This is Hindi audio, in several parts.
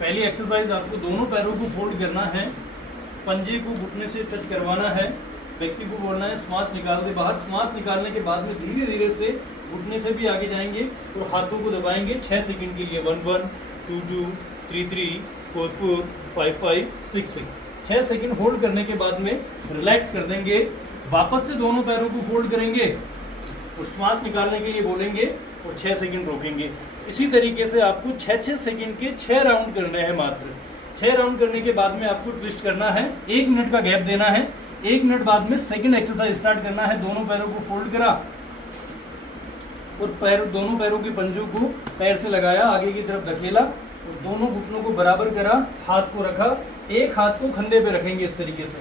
पहली एक्सरसाइज आपको दोनों पैरों को फोल्ड करना है, पंजे को घुटने से टच करवाना है, व्यक्ति को बोलना है श्वास निकाल दे बाहर। श्वास निकालने के बाद में धीरे धीरे से घुटने से भी आगे जाएंगे और हाथों को दबाएंगे 6 सेकंड के लिए। 1 1 2 2 3 3 4 4 5 5 6 6। 6 सेकंड होल्ड करने के बाद में रिलैक्स कर देंगे। वापस से दोनों पैरों को फोल्ड करेंगे और श्वास निकालने के लिए बोलेंगे और 6 सेकंड रोकेंगे। इसी तरीके से आपको 6-6 सेकंड के 6 राउंड करने हैं मात्र। 6 राउंड करने के बाद में आपको ट्विस्ट करना है, 1 मिनट का गैप देना है। 1 मिनट बाद में सेकंड एक्सरसाइज स्टार्ट करना है। दोनों पैरों को फोल्ड करा और दोनों पैरों के पंजों को पैर से लगाया, आगे की तरफ धकेला और दोनों घुटनों को बराबर करा, हाथ को रखा, एक हाथ को कंधे पे रखेंगे इस तरीके से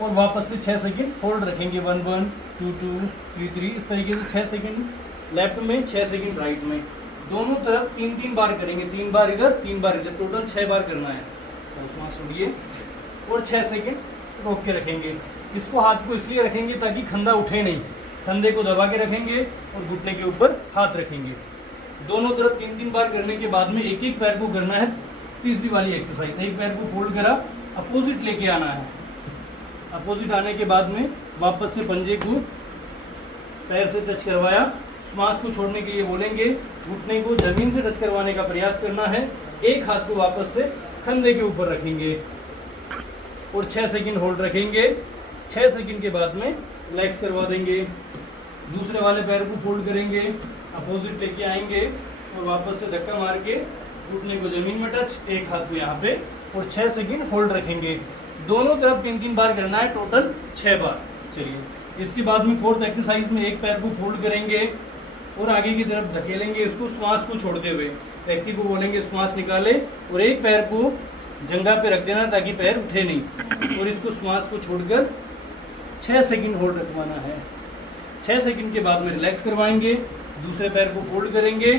और वापस से 6 सेकंड होल्ड रखेंगे। 1 1 2 2 3 3। इस तरीके से 6 सेकंड लेफ्ट में, 6 सेकंड राइट में। दोनों तरफ 3-3 बार करेंगे, 3 बार इधर 3 बार इधर, टोटल 6 बार करना है। तो सांस छोड़िए और 6 सेकंड रोक के रखेंगे। इसको हाथ को इसलिए रखेंगे ताकि खंदा उठे नहीं, कंधे को दबा के रखेंगे और घुटने के ऊपर हाथ रखेंगे। दोनों तरफ 3-3 बार करने के बाद में एक एक पैर को करना है। तीसरी वाली एक्सरसाइज, एक पैर को फोल्ड करा, अपोजिट लेके आना है। अपोजिट आने के बाद में वापस से पंजे को पैर से टच करवाया, श्वास को छोड़ने के लिए बोलेंगे, घुटने को जमीन से टच करवाने का प्रयास करना है। एक हाथ को वापस से कंधे के ऊपर रखेंगे और 6 सेकंड होल्ड रखेंगे। 6 सेकंड के बाद में रिलैक्स करवा देंगे। दूसरे वाले पैर को फोल्ड करेंगे, अपोजिट लेके आएंगे और वापस से धक्का मार के घुटने को जमीन में टच, एक हाथ को यहाँ पे और 6 सेकंड होल्ड रखेंगे। दोनों तरफ 3-3 बार करना है, टोटल 6 बार। चलिए, इसके बाद में फोर्थ एक्सरसाइज में एक पैर को फोल्ड करेंगे और आगे की तरफ धकेलेंगे इसको श्वास को छोड़ते हुए। व्यक्ति को बोलेंगे श्वास निकाले और एक पैर को जंघा पे रख देना ताकि पैर उठे नहीं और इसको श्वास को छोड़कर 6 सेकंड होल्ड रखवाना है। 6 सेकंड के बाद में रिलैक्स करवाएंगे, दूसरे पैर को फोल्ड करेंगे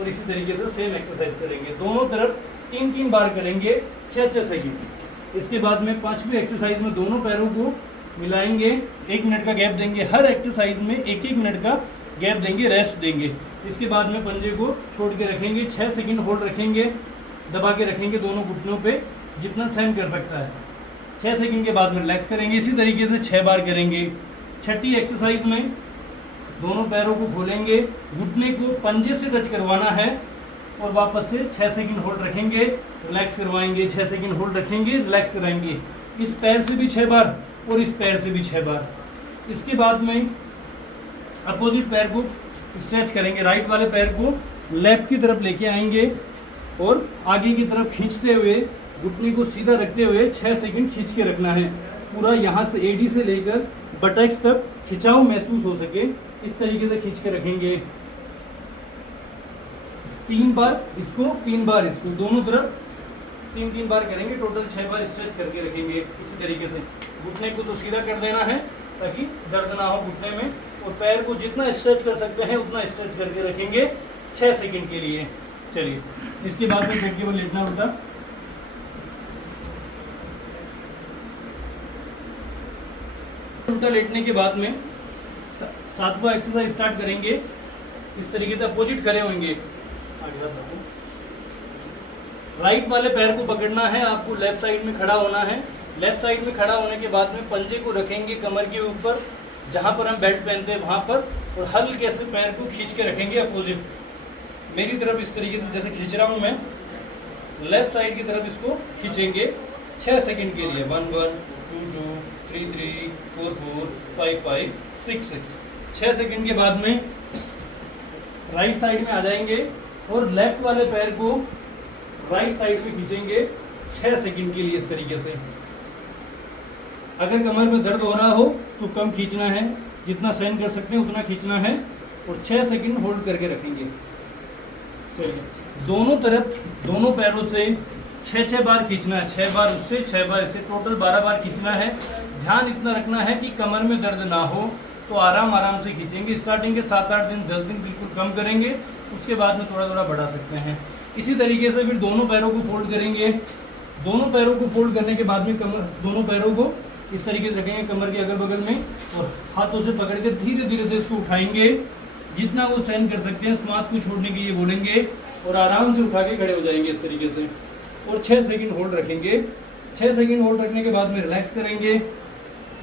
और इसी तरीके से सेम एक्सरसाइज करेंगे। दोनों तरफ 3-3 बार करेंगे, 6-6 सेकंड। इसके बाद में पांचवी एक्सरसाइज में दोनों पैरों को मिलाएंगे, 1 मिनट का गैप देंगे। हर एक्सरसाइज में 1-1 मिनट का गैप देंगे, रेस्ट देंगे। इसके बाद में पंजे को छोड़ के रखेंगे, 6 सेकंड होल्ड रखेंगे, दबा के रखेंगे दोनों घुटनों पे जितना सहन कर सकता है। 6 सेकंड के बाद में रिलैक्स करेंगे। इसी तरीके से 6 बार करेंगे। छठी एक्सरसाइज में दोनों पैरों को खोलेंगे, घुटने को पंजे से टच करवाना है और वापस से 6 सेकंड होल्ड रखेंगे, रिलैक्स करवाएंगे, 6 सेकंड होल्ड रखेंगे, रिलैक्स कराएंगे। इस पैर से भी 6 बार और इस पैर से भी 6 बार। इसके बाद में अपोजिट पैर को स्ट्रेच करेंगे, राइट वाले पैर को लेफ्ट की तरफ लेके आएंगे और आगे की तरफ खींचते हुए घुटने को सीधा रखते हुए 6 सेकंड खींच के रखना है। पूरा यहाँ से एडी से लेकर बटक्स तक खिंचाव महसूस हो सके, इस तरीके से खींच के रखेंगे। 3 बार इसको, 3 बार इसको, दोनों तरफ 3-3 बार करेंगे, टोटल 6 बार स्ट्रेच करके रखेंगे। इसी तरीके से घुटने को तो सीधा कर देना है ताकि दर्द ना हो घुटने में और पैर को जितना स्ट्रेच कर सकते हैं उतना स्ट्रेच करके रखेंगे 6 सेकंड के लिए। चलिए, इसके बाद में बेड के ऊपर लेटना उल्टा। उल्टा लेटने के बाद में 7वां एक्सरसाइज स्टार्ट करेंगे। इस तरीके से अपोजिट खड़े होंगे। राइट वाले पैर को पकड़ना है, आपको लेफ्ट साइड में खड़ा होना है। लेफ्ट साइड में खड़ा होने के बाद में पंजे को रखेंगे कमर के ऊपर, जहाँ पर हम बेल्ट पहनते हैं वहाँ पर, और हल्के से पैर को खींच के रखेंगे अपोजिट मेरी तरफ। इस तरीके से जैसे खींच रहा हूँ मैं, लेफ्ट साइड की तरफ इसको खींचेंगे 6 सेकंड के लिए। 1 1 2 2 3 3 4 4 5 5 6 6। 6 सेकंड के बाद में राइट साइड में आ जाएंगे और लेफ्ट वाले पैर को राइट साइड में खींचेंगे 6 सेकंड के लिए इस तरीके से। अगर कमर में दर्द हो रहा हो तो कम खींचना है, जितना सहन कर सकते हैं उतना खींचना है और 6 सेकंड होल्ड करके रखेंगे। तो दोनों तरफ दोनों पैरों से 6-6 बार खींचना है, 6 बार उससे 6 बार इससे, टोटल 12 बार खींचना है। ध्यान इतना रखना है कि कमर में दर्द ना हो, तो आराम से खींचेंगे। स्टार्टिंग के 7-8 दिन 10 दिन बिल्कुल कम करेंगे, उसके बाद में थोड़ा थोड़ा बढ़ा सकते हैं। इसी तरीके से फिर दोनों पैरों को फोल्ड करेंगे। दोनों पैरों को फोल्ड करने के बाद में दोनों पैरों को इस तरीके से रखेंगे कमर के अगल बगल में और हाथों से पकड़ के धीरे धीरे से इसको उठाएंगे, जितना वो सहन कर सकते हैं। श्वास को छोड़ने के लिए बोलेंगे और आराम से उठा के खड़े हो जाएंगे इस तरीके से, और 6 सेकंड होल्ड रखेंगे। 6 सेकंड होल्ड रखने के बाद में रिलैक्स करेंगे,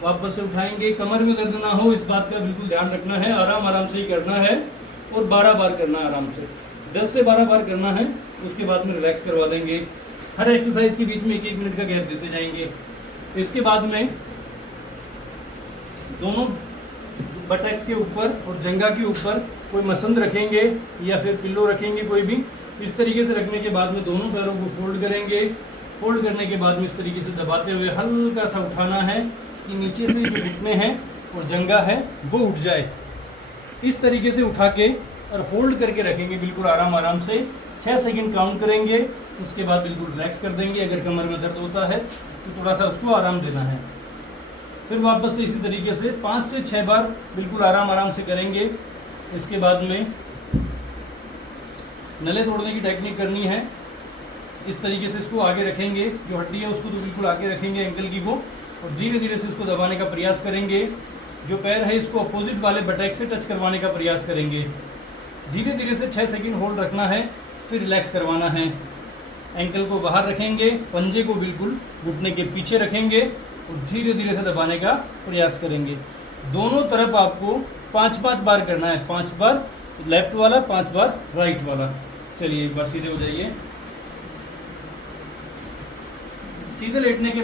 वापस से उठाएंगे। कमर में दर्द ना हो इस बात का बिल्कुल ध्यान रखना है, आराम आराम से ही करना है और 12 बार करना है आराम से, 10 से 12 बार करना है। उसके बाद में रिलैक्स करवा देंगे। हर एक्सरसाइज के बीच में 1-1 मिनट का गैप देते जाएंगे। इसके बाद में दोनों बटैक्स के ऊपर और जंगा के ऊपर कोई मसंद रखेंगे या फिर पिल्लो रखेंगे कोई भी। इस तरीके से रखने के बाद में दोनों पैरों को फोल्ड करेंगे। फोल्ड करने के बाद में इस तरीके से दबाते हुए हल्का सा उठाना है कि नीचे से जो घुटने हैं और जंगा है वो उठ जाए। इस तरीके से उठा के और होल्ड करके रखेंगे बिल्कुल आराम आराम से। 6 सेकंड काउंट करेंगे, उसके बाद बिल्कुल रिलैक्स कर देंगे। अगर कमर में दर्द होता है तो थोड़ा सा उसको आराम देना है। फिर वापस से इसी तरीके से 5 से 6 बार बिल्कुल आराम आराम से करेंगे। इसके बाद में नले तोड़ने की टेक्निक करनी है। इस तरीके से इसको आगे रखेंगे, जो हड्डी है उसको तो बिल्कुल आगे रखेंगे एंकल की वो, और धीरे धीरे से इसको दबाने का प्रयास करेंगे। जो पैर है इसको अपोजिट वाले बटैक से टच करवाने का प्रयास करेंगे। धीरे धीरे से 6 सेकंड होल्ड रखना है, फिर रिलैक्स करवाना है। एंकल को बाहर रखेंगे, पंजे को बिल्कुल घुटने के पीछे रखेंगे और धीरे धीरे से दबाने का प्रयास करेंगे। दोनों तरफ आपको 5-5 बार करना है, 5 बार लेफ्ट वाला, 5 बार राइट वाला। चलिए एक बार सीधे हो जाइए। सीधे लेटने के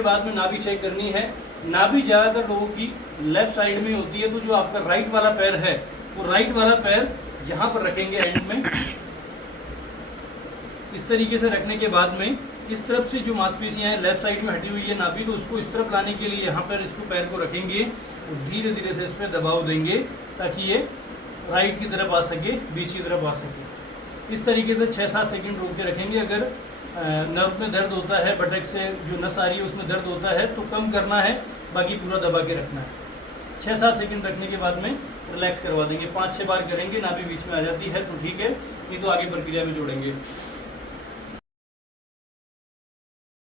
बाद में नाभि चेक करनी है। नाभि ज़्यादातर लोगों की लेफ्ट साइड में होती है, तो जो आपका राइट वाला पैर है वो राइट वाला पैर यहाँ पर रखेंगे एंड में। इस तरीके से रखने के बाद में इस तरफ से जो मांसपेशियाँ हैं लेफ्ट साइड में हटी हुई है नाभि, तो उसको इस तरफ लाने के लिए यहाँ पर इसको पैर को रखेंगे और धीरे धीरे से इस पर दबाव देंगे ताकि ये राइट की तरफ आ सके, बीच की तरफ आ सके। इस तरीके से 6-7 सेकंड रोक के रखेंगे। अगर नर्व में दर्द होता है, बटैक से जो नस आ रही है उसमें दर्द होता है तो कम करना है, बाकी पूरा दबा के रखना है। 6-7 सेकंड रखने के बाद में रिलैक्स करवा देंगे। 5-6 बार करेंगे, नाभि बीच में आ जाती है तो ठीक है, नहीं तो आगे प्रक्रिया में जोड़ेंगे।